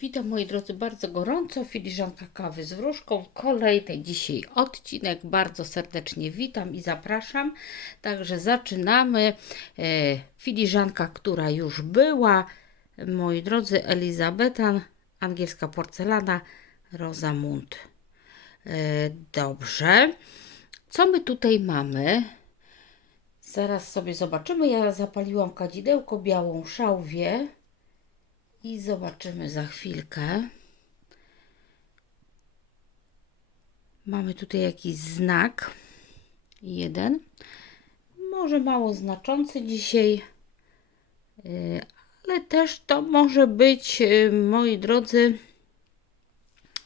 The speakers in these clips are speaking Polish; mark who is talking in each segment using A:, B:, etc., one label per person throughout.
A: Witam moi drodzy bardzo gorąco. Filiżanka kawy z wróżką. Kolejny dzisiaj odcinek. Bardzo serdecznie witam i zapraszam. Także zaczynamy. E, filiżanka, która już była. Moi drodzy, Elizabetan, angielska porcelana, Rosamund. E, dobrze. Co my tutaj mamy? Zaraz sobie zobaczymy. Ja zapaliłam kadzidełko, białą szałwię. I zobaczymy za chwilkę. Mamy tutaj jakiś znak. Jeden. Może mało znaczący dzisiaj, yy, ale też to może być, yy, moi drodzy,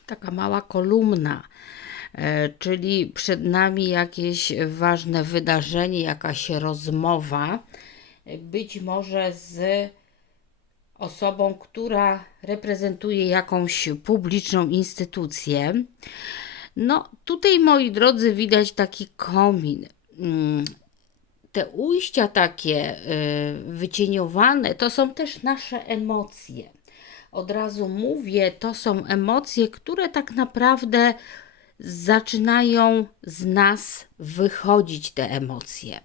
A: taka mała kolumna. yy, Czyli przed nami jakieś ważne wydarzenie, jakaś rozmowa, być może z osobą, która reprezentuje jakąś publiczną instytucję. No, tutaj, moi drodzy, widać taki komin. Mm, Te ujścia takie y, wycieniowane to są też nasze emocje. Od razu mówię, to są emocje, które tak naprawdę zaczynają z nas wychodzić te emocje.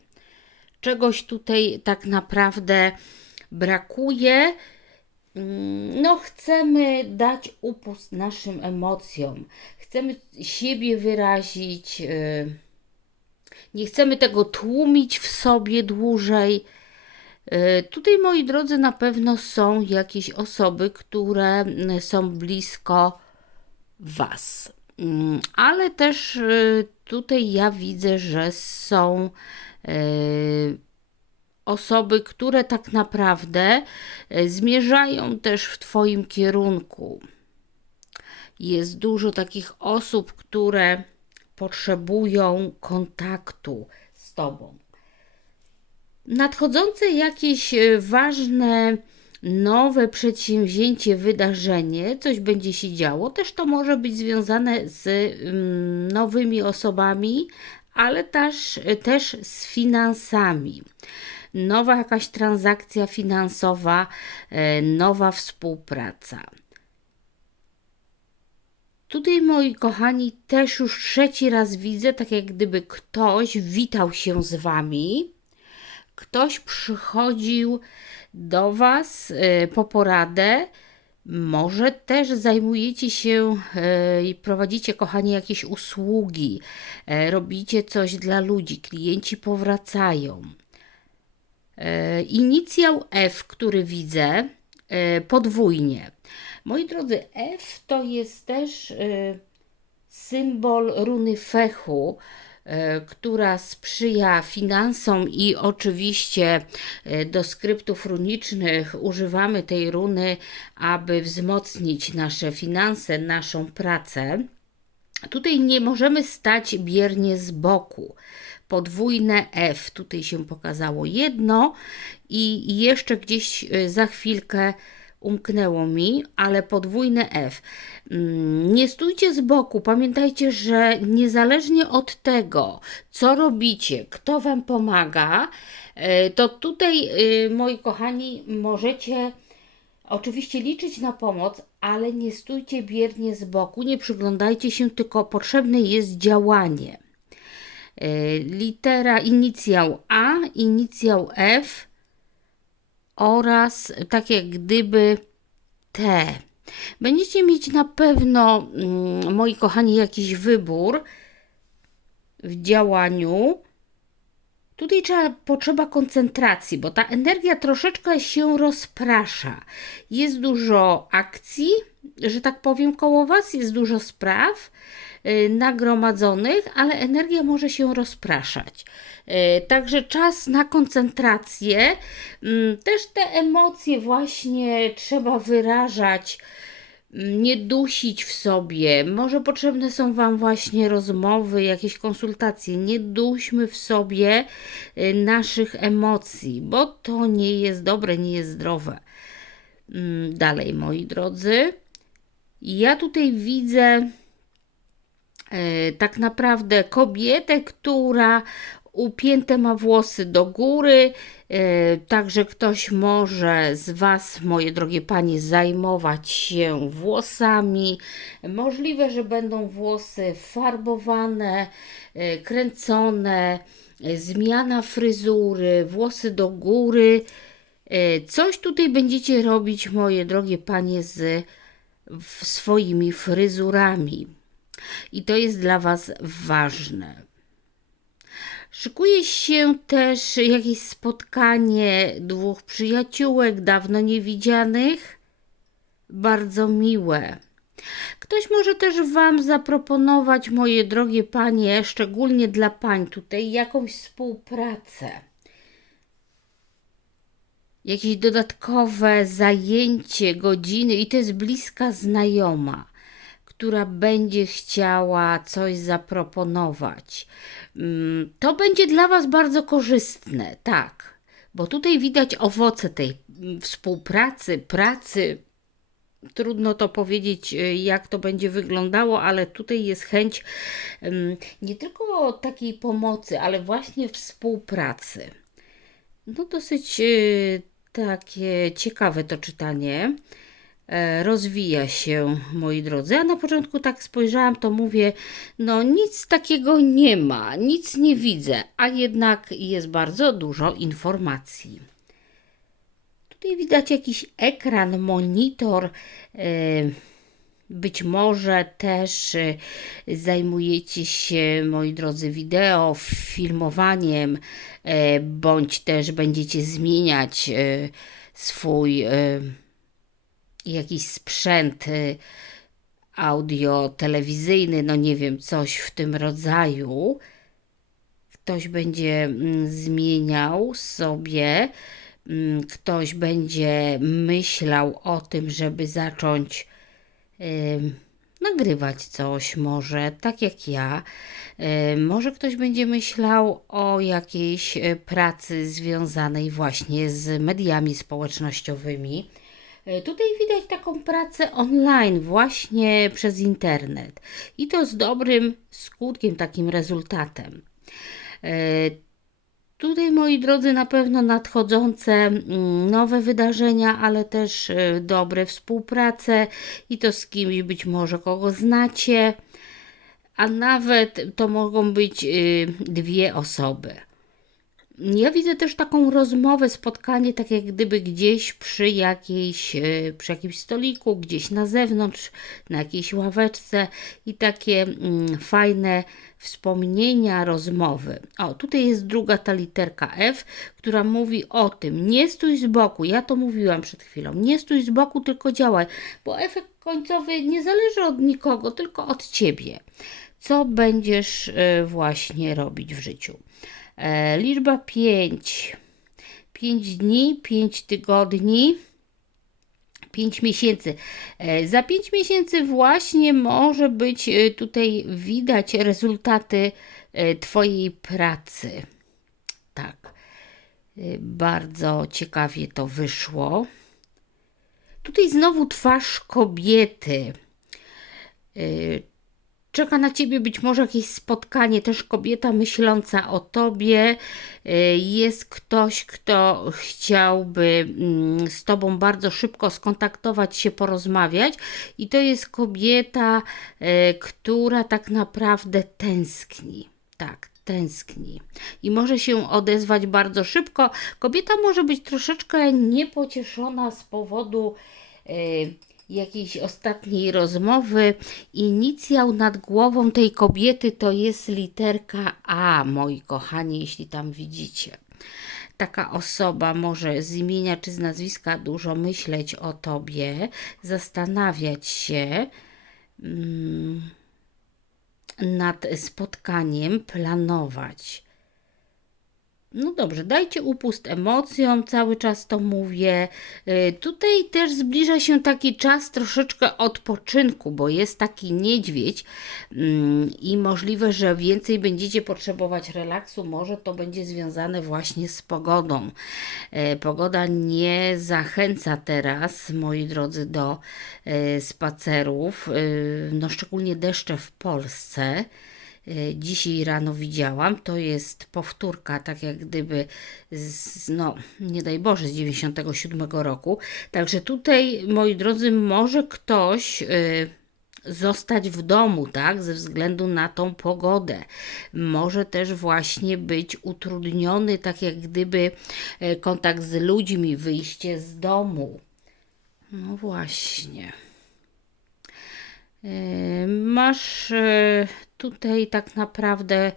A: Czegoś tutaj tak naprawdę brakuje. Mm, No, chcemy dać upust naszym emocjom, chcemy siebie wyrazić, y, nie chcemy tego tłumić w sobie dłużej. Y, Tutaj, moi drodzy, na pewno są jakieś osoby, które y, są blisko Was. Mm, Ale też y, tutaj ja widzę, że są osoby, które tak naprawdę y, zmierzają też w Twoim kierunku. Jest dużo takich osób, które potrzebują kontaktu z Tobą nadchodzące jakieś e, ważne, nowe przedsięwzięcie, wydarzenie, coś będzie się działo, też to może być związane z mm, nowymi osobami, ale też, też z finansami. Nowa jakaś transakcja finansowa, e, nowa współpraca. Tutaj, moi kochani, też już trzeci raz widzę, tak jak gdyby ktoś witał się z Wami ktoś przychodził do Was y, po poradę, może też zajmujecie się y, i prowadzicie, kochani, jakieś usługi, robicie coś dla ludzi, klienci powracają. Y, Inicjał F, który widzę, y, podwójnie. Moi drodzy, F to jest też y, symbol runy fechu, e, która sprzyja finansom i oczywiście e, do skryptów runicznych używamy tej runy, aby wzmocnić nasze finanse, naszą pracę. Tutaj nie możemy stać biernie z boku. Podwójne F, tutaj się pokazało jedno i jeszcze gdzieś e, za chwilkę umknęło mi, ale podwójne F. Mm, Nie stójcie z boku. Pamiętajcie, że niezależnie od tego, co robicie, kto Wam pomaga, e, to tutaj, e, moi kochani, możecie oczywiście liczyć na pomoc, ale nie stójcie biernie z boku, nie przyglądajcie się, tylko potrzebne jest działanie. E, Litera inicjał A, inicjał F oraz tak jak gdyby T. Będziecie mieć na pewno, mm, moi kochani, jakiś wybór w działaniu. Tutaj trzeba, potrzeba koncentracji, bo ta energia troszeczkę się rozprasza. Jest dużo akcji, że tak powiem, koło Was, jest dużo spraw y, nagromadzonych, ale energia może się rozpraszać. Y, Także czas na koncentrację. Mm, Też te emocje właśnie trzeba wyrażać nie dusić w sobie. Może potrzebne są Wam właśnie rozmowy, jakieś konsultacje. Nie duśmy w sobie y, naszych emocji, bo to nie jest dobre, nie jest zdrowe. Mm, Dalej, moi drodzy. Ja tutaj widzę e, tak naprawdę kobietę, która upięte ma włosy do góry, e, także ktoś może z Was, moje drogie panie, zajmować się włosami. Możliwe, że będą włosy farbowane, e, kręcone, e, zmiana fryzury, włosy do góry. Coś tutaj będziecie robić, moje drogie panie, z swoimi fryzurami. I to jest dla Was ważne. Szykuje się też jakieś spotkanie dwóch przyjaciółek dawno niewidzianych. Bardzo miłe. Ktoś może też Wam zaproponować, moje drogie panie, szczególnie dla pań tutaj, jakąś współpracę. Jakieś dodatkowe zajęcie, godziny, i to jest bliska znajoma która będzie chciała coś zaproponować. Mm, To będzie dla Was bardzo korzystne, tak, bo tutaj widać owoce tej mm, współpracy, pracy. Trudno to powiedzieć, y, jak to będzie wyglądało, ale tutaj jest chęć ym, nie tylko takiej pomocy, ale właśnie współpracy. No, dosyć y, takie ciekawe to czytanie rozwija się, moi drodzy. A na początku tak spojrzałam, to mówię, no nic takiego nie ma, nic nie widzę, a jednak jest bardzo dużo informacji. Tutaj widać jakiś ekran, monitor. e, Być może też e, zajmujecie się, moi drodzy, wideo, filmowaniem, e, bądź też będziecie zmieniać e, swój e, jakiś sprzęt y, audio, telewizyjny, no nie wiem, coś w tym rodzaju. Ktoś będzie mm, zmieniał sobie, mm, ktoś będzie myślał o tym, żeby zacząć ym, nagrywać coś, może tak jak ja. Ym, Może ktoś będzie myślał o jakiejś y, pracy związanej właśnie z mediami społecznościowymi. E, Tutaj widać taką pracę online, właśnie przez internet. I to z dobrym skutkiem, takim rezultatem. E, Tutaj, moi drodzy, na pewno nadchodzące mm, nowe wydarzenia, ale też e, dobre współprace i to z kimś być może kogo znacie, a nawet to mogą być y, dwie osoby. Ja widzę też taką rozmowę, spotkanie, tak jak gdyby gdzieś przy, jakiejś, e, przy jakimś stoliku, gdzieś na zewnątrz, na jakiejś ławeczce i takie mm, fajne wspomnienia, rozmowy. O, tutaj jest druga ta literka F, która mówi o tym, nie stój z boku, ja to mówiłam przed chwilą, nie stój z boku, tylko działaj, bo efekt końcowy nie zależy od nikogo, tylko od ciebie. Co będziesz e, właśnie robić w życiu? E, liczba 5. 5 dni, 5 tygodni, 5 miesięcy. E, Za 5 miesięcy właśnie może być e, tutaj widać rezultaty Twojej pracy. Tak. Bardzo ciekawie to wyszło. Tutaj znowu twarz kobiety. Czeka na ciebie być może jakieś spotkanie, też kobieta myśląca o tobie. Y, Jest ktoś, kto chciałby mm, z tobą bardzo szybko skontaktować się, porozmawiać, i to jest kobieta, y, która tak naprawdę tęskni. Tak, tęskni i może się odezwać bardzo szybko. Kobieta może być troszeczkę niepocieszona z powodu. Jakiejś ostatniej rozmowy. Inicjał nad głową tej kobiety to jest literka A, moi kochani, jeśli tam widzicie. Taka osoba może z imienia czy z nazwiska dużo myśleć o tobie, zastanawiać się mm, nad spotkaniem, planować. No dobrze, dajcie upust emocjom, cały czas to mówię. Y, Tutaj też zbliża się taki czas troszeczkę odpoczynku, bo jest taki niedźwiedź mm, i możliwe, że więcej będziecie potrzebować relaksu. Może to będzie związane właśnie z pogodą. E, Pogoda nie zachęca teraz, moi drodzy, do e, spacerów, y, no szczególnie deszcze w Polsce dzisiaj rano widziałam. To jest powtórka, tak jak gdyby, z, no nie daj Boże, z 97 roku. Także tutaj, moi drodzy, może ktoś. y, zostać w domu, tak, ze względu na tą pogodę. Może też właśnie być utrudniony, tak jak gdyby e, kontakt z ludźmi, wyjście z domu. No właśnie. Masz e, tutaj tak naprawdę,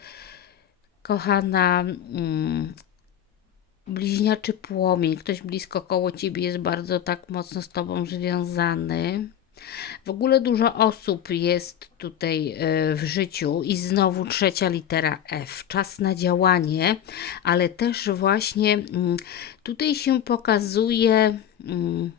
A: kochana, mm, bliźniaczy płomień. Ktoś blisko koło ciebie jest bardzo tak mocno z tobą związany. W ogóle dużo osób jest tutaj e, w życiu i znowu trzecia litera F. Czas na działanie, ale też właśnie mm, tutaj się pokazuje mm,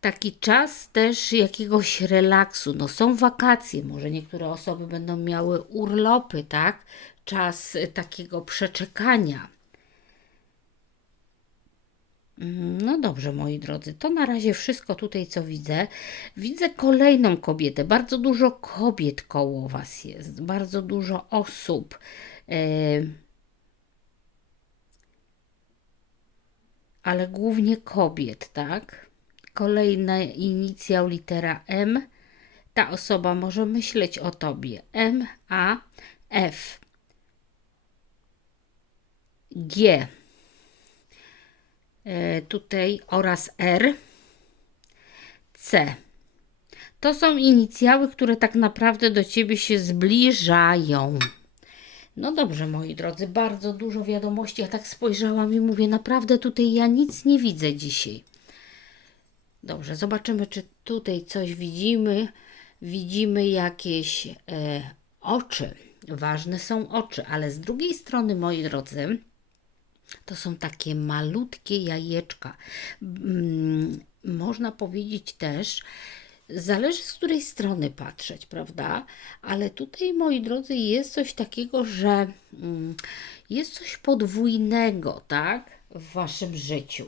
A: taki czas też jakiegoś relaksu. No są wakacje, może niektóre osoby będą miały urlopy, tak? Czas takiego przeczekania. No dobrze, moi drodzy, to na razie wszystko tutaj, co widzę. Widzę kolejną kobietę. Bardzo dużo kobiet koło Was jest, bardzo dużo osób. E, ale głównie kobiet, tak? Kolejny inicjał litera M. Ta osoba może myśleć o tobie. M, A, F, G e, tutaj oraz R, C. To są inicjały, które tak naprawdę do ciebie się zbliżają. No dobrze, moi drodzy, bardzo dużo wiadomości. Ja tak spojrzałam i mówię, naprawdę tutaj ja nic nie widzę dzisiaj. Dobrze, zobaczymy, czy tutaj coś widzimy. Widzimy jakieś e, oczy. Ważne są oczy, ale z drugiej strony, moi drodzy, to są takie malutkie jajeczka. Mm, Można powiedzieć też, zależy z której strony patrzeć, prawda? Ale tutaj, moi drodzy, jest coś takiego, że mm, jest coś podwójnego, tak? W waszym życiu.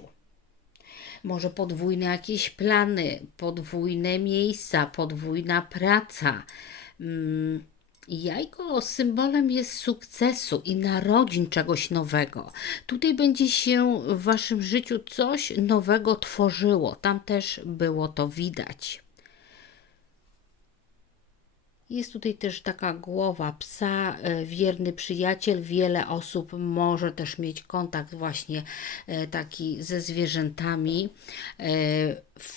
A: Może podwójne jakieś plany, podwójne miejsca, podwójna praca. Mm, Jajko symbolem jest sukcesu i narodzin czegoś nowego. Tutaj będzie się w waszym życiu coś nowego tworzyło. Tam też było to widać. Jest tutaj też taka głowa psa, e, wierny przyjaciel. Wiele osób może też mieć kontakt właśnie e, taki ze zwierzętami. E,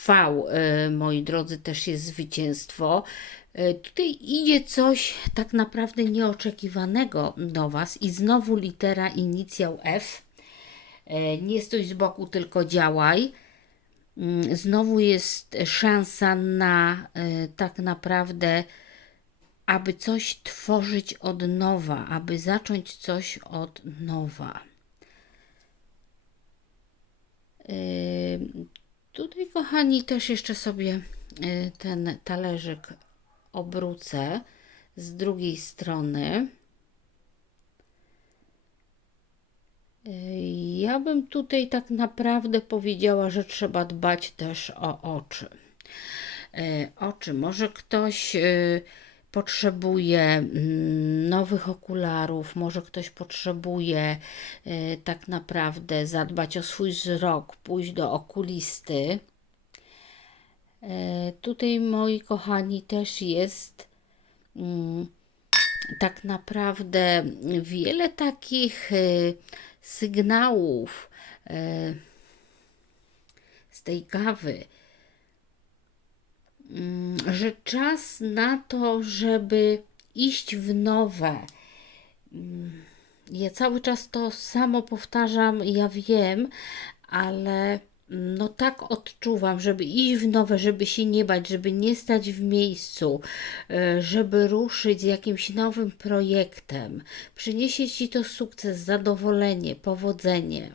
A: V, moi drodzy, też jest zwycięstwo. Tutaj idzie coś tak naprawdę nieoczekiwanego do Was i znowu litera inicjał F. Nie stój z boku, tylko działaj. Mm, Znowu jest szansa na tak naprawdę aby coś tworzyć od nowa, aby zacząć coś od nowa. Yy, Tutaj, kochani, też jeszcze sobie yy, ten talerzyk obrócę z drugiej strony. Yy, Ja bym tutaj tak naprawdę powiedziała, że trzeba dbać też o oczy. Oczy. Może ktoś potrzebuje mm, nowych okularów, może ktoś potrzebuje yy, tak naprawdę zadbać o swój wzrok, pójść do okulisty. E, Tutaj, moi kochani, też jest mm, tak naprawdę wiele takich e, sygnałów z tej kawy, że czas na to, żeby iść w nowe. Mm, Ja cały czas to samo powtarzam, ja wiem, ale no tak odczuwam, żeby iść w nowe, żeby się nie bać, żeby nie stać w miejscu, e, żeby ruszyć z jakimś nowym projektem. Przyniesie Ci to sukces, zadowolenie, powodzenie.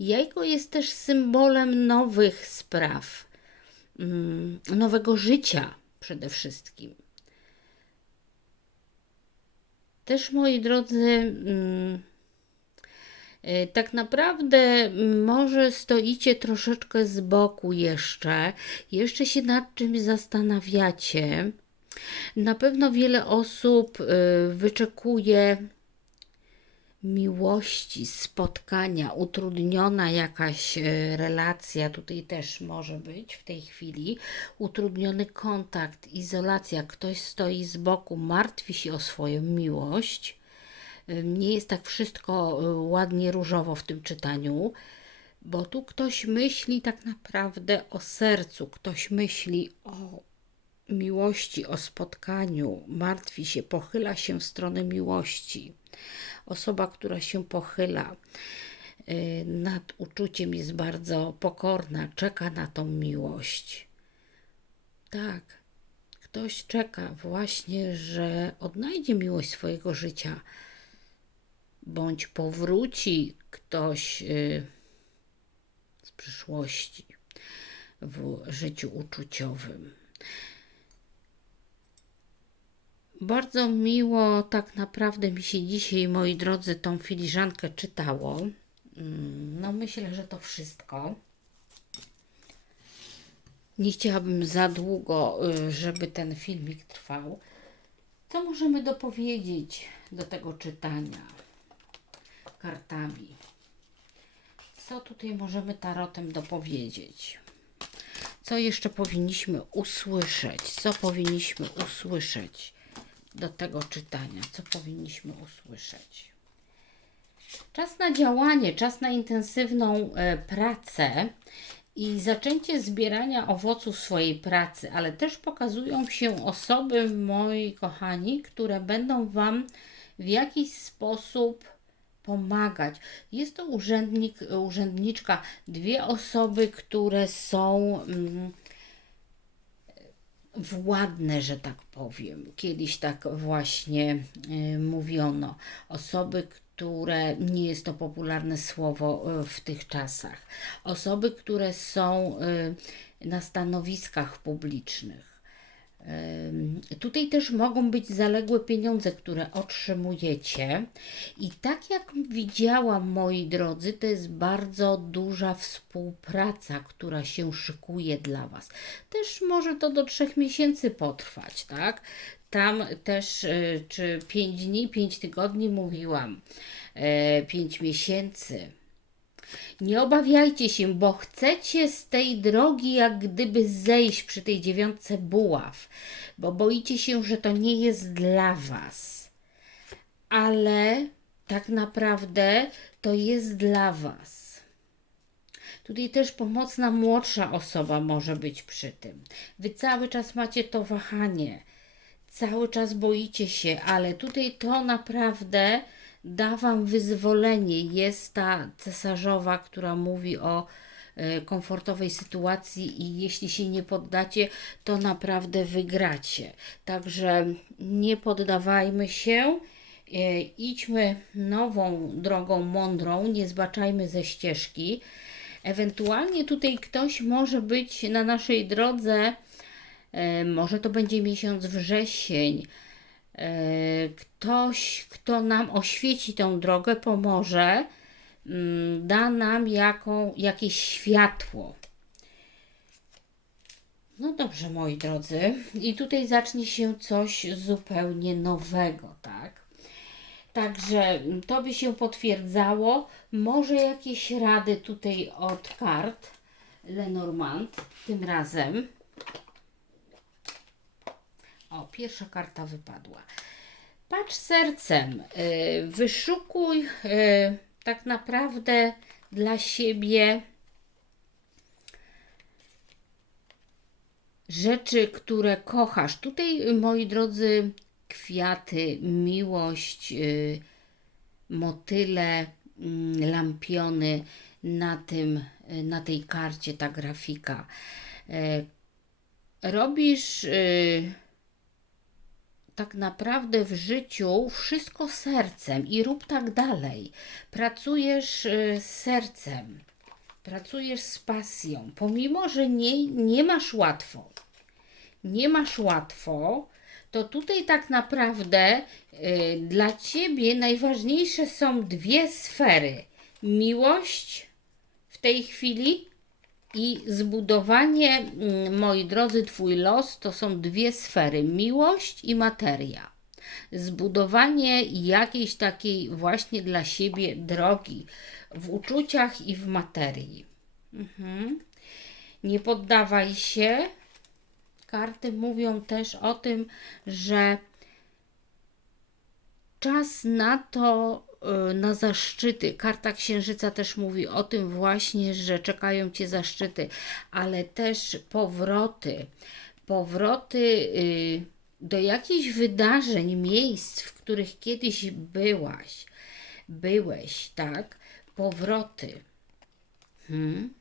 A: Jajko jest też symbolem nowych spraw, mm, nowego życia przede wszystkim. Też, moi drodzy, mm, E, Tak naprawdę mm, może stoicie troszeczkę z boku jeszcze, jeszcze się nad czymś zastanawiacie. Na pewno wiele osób y, wyczekuje miłości, spotkania, utrudniona jakaś e, relacja, tutaj też może być w tej chwili, utrudniony kontakt, izolacja, ktoś stoi z boku, martwi się o swoją miłość. E, Nie jest tak wszystko e, ładnie różowo w tym czytaniu, bo tu ktoś myśli tak naprawdę o sercu, ktoś myśli o miłości, o spotkaniu, martwi się, pochyla się w stronę miłości. Osoba, która się pochyla y, nad uczuciem, jest bardzo pokorna, czeka na tą miłość. Tak, ktoś czeka właśnie, że odnajdzie miłość swojego życia, bądź powróci ktoś y, z przyszłości w życiu uczuciowym. Bardzo miło tak naprawdę mi się dzisiaj, moi drodzy, tą filiżankę czytało. Mm, No myślę, że to wszystko. Nie chciałabym za długo, y, żeby ten filmik trwał. Co możemy dopowiedzieć do tego czytania kartami? Co tutaj możemy tarotem dopowiedzieć? Co jeszcze powinniśmy usłyszeć? Co powinniśmy usłyszeć do tego czytania? Co powinniśmy usłyszeć? Czas na działanie, czas na intensywną e, pracę i zaczęcie zbierania owoców swojej pracy, ale też pokazują się osoby, moi kochani, które będą Wam w jakiś sposób pomagać. Jest to urzędnik, urzędniczka, dwie osoby, które są mm, władne, że tak powiem. Kiedyś tak właśnie y, mówiono. Osoby, które, nie jest to popularne słowo y, w tych czasach, osoby, które są y, na stanowiskach publicznych. Tutaj też mogą być zaległe pieniądze, które otrzymujecie. I tak jak widziałam, moi drodzy, to jest bardzo duża współpraca, która się szykuje dla Was. Też może to do trzech miesięcy potrwać, tak? Tam też, y, czy pięć dni, pięć tygodni mówiłam, e, pięć miesięcy. Nie obawiajcie się, bo chcecie z tej drogi jak gdyby zejść przy tej dziewiątce buław, bo boicie się, że to nie jest dla Was. Ale tak naprawdę to jest dla Was. Tutaj też pomocna młodsza osoba może być przy tym. Wy cały czas macie to wahanie, cały czas boicie się, ale tutaj to naprawdę da Wam wyzwolenie. Jest ta cesarzowa, która mówi o e, komfortowej sytuacji i jeśli się nie poddacie, to naprawdę wygracie. Także nie poddawajmy się, e, idźmy nową drogą mądrą, nie zbaczajmy ze ścieżki. Ewentualnie tutaj ktoś może być na naszej drodze, e, może to będzie miesiąc wrzesień, ktoś, kto nam oświeci tą drogę, pomoże, mm, da nam jaką, jakieś światło. No dobrze, moi drodzy, i tutaj zacznie się coś zupełnie nowego, tak? Także mm, to by się potwierdzało. Może jakieś rady tutaj od kart Lenormand tym razem. O, pierwsza karta wypadła. Patrz sercem, y, wyszukuj y, tak naprawdę dla siebie rzeczy, które kochasz. Tutaj, moi drodzy, kwiaty, miłość, y, motyle, mm, lampiony na tym, na tej karcie, ta grafika. Robisz tak naprawdę w życiu wszystko sercem i rób tak dalej. Pracujesz y, z sercem, pracujesz z pasją, pomimo że nie, nie masz łatwo. Nie masz łatwo, to tutaj tak naprawdę y, dla ciebie najważniejsze są dwie sfery: miłość w tej chwili I zbudowanie, mm, moi drodzy, Twój los to są dwie sfery: miłość i materia. Zbudowanie jakiejś takiej właśnie dla siebie drogi w uczuciach i w materii. Mhm. Nie poddawaj się. Karty mówią też o tym, że czas na to, na zaszczyty. Karta Księżyca też mówi o tym właśnie, że czekają Cię zaszczyty, ale też powroty. Powroty y, do jakichś wydarzeń, miejsc, w których kiedyś byłaś, byłeś, tak? Powroty. Hmm.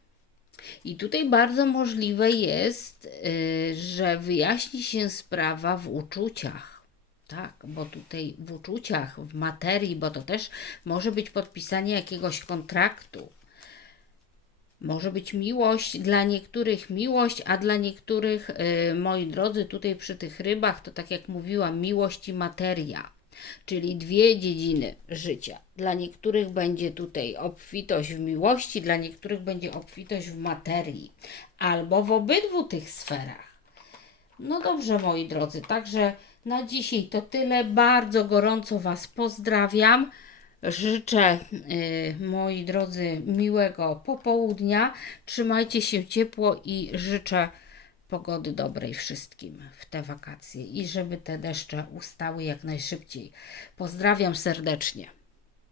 A: I tutaj bardzo możliwe jest, y, że wyjaśni się sprawa w uczuciach. Tak, bo tutaj w uczuciach, w materii, bo to też może być podpisanie jakiegoś kontraktu. Może być miłość, dla niektórych miłość, a dla niektórych, y, moi drodzy, tutaj przy tych rybach, to tak jak mówiłam, miłość i materia, czyli dwie dziedziny życia. Dla niektórych będzie tutaj obfitość w miłości, dla niektórych będzie obfitość w materii, albo w obydwu tych sferach. No dobrze, moi drodzy, także na dzisiaj to tyle. Bardzo gorąco Was pozdrawiam. Życzę, y, moi drodzy, miłego popołudnia. Trzymajcie się ciepło i życzę pogody dobrej wszystkim w te wakacje i żeby te deszcze ustały jak najszybciej. Pozdrawiam serdecznie.